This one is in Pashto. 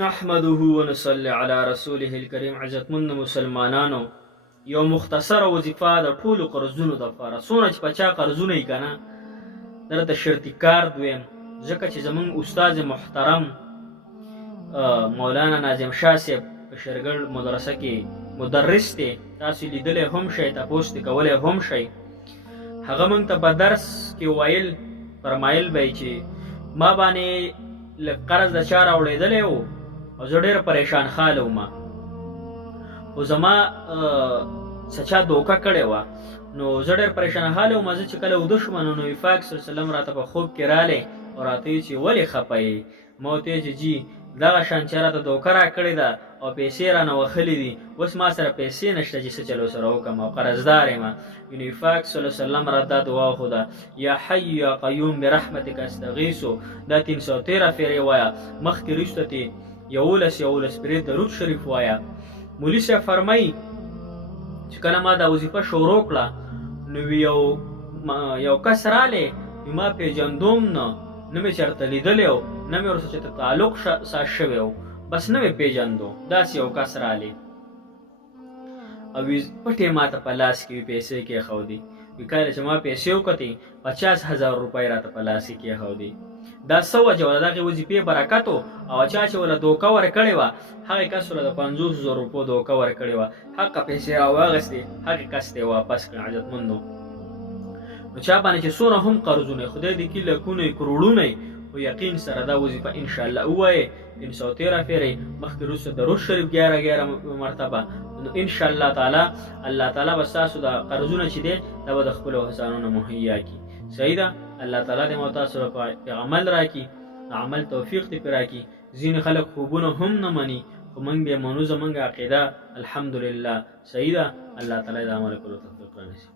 نحمده ونصلي على رسوله الكريم. عزتمند مسلمانانو، یو مختصر وظیفه د ټولو قرضونو دپاره، څونه چې په چا قرضونه یې که نه درته شرطي کار دویم، ځکه چې زمونږ استاد محترم مولانا ناظم شاه صاحب په شرګل مدرسه کې مدرس دی، تاسو لیدلی هم شئ، تپوس ترې کولی هم شئ. هغه موږ ته په درس کې ویل فرمایل به چې ما باندې لږ قرض د چا راوړېدلی و او زه ډېر پریشان خاله وم، خو زما څه چا دوکه کړې وه، نو زه ډېر پریشان حاله وم. زه چې کله وده شوم نو نبي پاک صلی الله علیه وسلم راته په خوب کې رالی او راته ویل چې ولې خفه یې؟ ما ورته ویل چې جي دغه شان چې راته دوکه راکړې ده او پیسې رانه وښلې دي، اوس ما سره پیسې نشته چې څه چل ورسره وکړم او قرضدار یم. نبي پاک صلی الله علیه وسلم راته دا دعا وښوده، یا حی یا قیوم برحمتک استغیثو، دا 313 فیرې وایه، مخکې وروسته تې 11 پرې درود شریف وایه. مولي صاحب فرمایي چې کله ما دا وظیفه شروع کړه نو یو کس رالی، ما پیژندوم نه مې چېرته لیدلی و، نه مې ورسره چېرته تعلق ساز شوی و، بس نه مې پیژندو. داسې یو کس رالی او پټې ما ته په لاس کې پیسې کېښودې، وی کله چې ما پیسې وکتې 50,000 روپۍ راته په لاس کې کېښودې. دا څه وجه وه؟ د دغې وظیفې برکت و. او چا چې ورله دوکه ورکړې وه هغې کس ورله د 50,000 روپو دوکه ورکړې وه، حقه پیسې راواغېستې، هغې کس ته یې واپس کړه. عزتمندو، نو چا باندې چې څونه هم قرضونه خدای دې کړي لکونه یې کروړونه یې، خو یقین سره دا وظیفه انشاءالله ووایې 313 فیرې، مخکې وروسته درود شریف 11 مرتبه، نو انشاءالله تعالی الله تعالی به ستاسو د قرضونه چې دی دا به د خپلو احسانونو مهیا کړي. صحیح ده؟ الله تعالی دې مو تاسو سره په عمل راکړي، عمل توفیق دې پرې راکړي. ځینې خلک خوبونه هم نه مني، خو موږ بیا منو، زموږ عقیده الحمدلله صحیح ده. الله تعالی د عمل کولو توفیق رانیسي.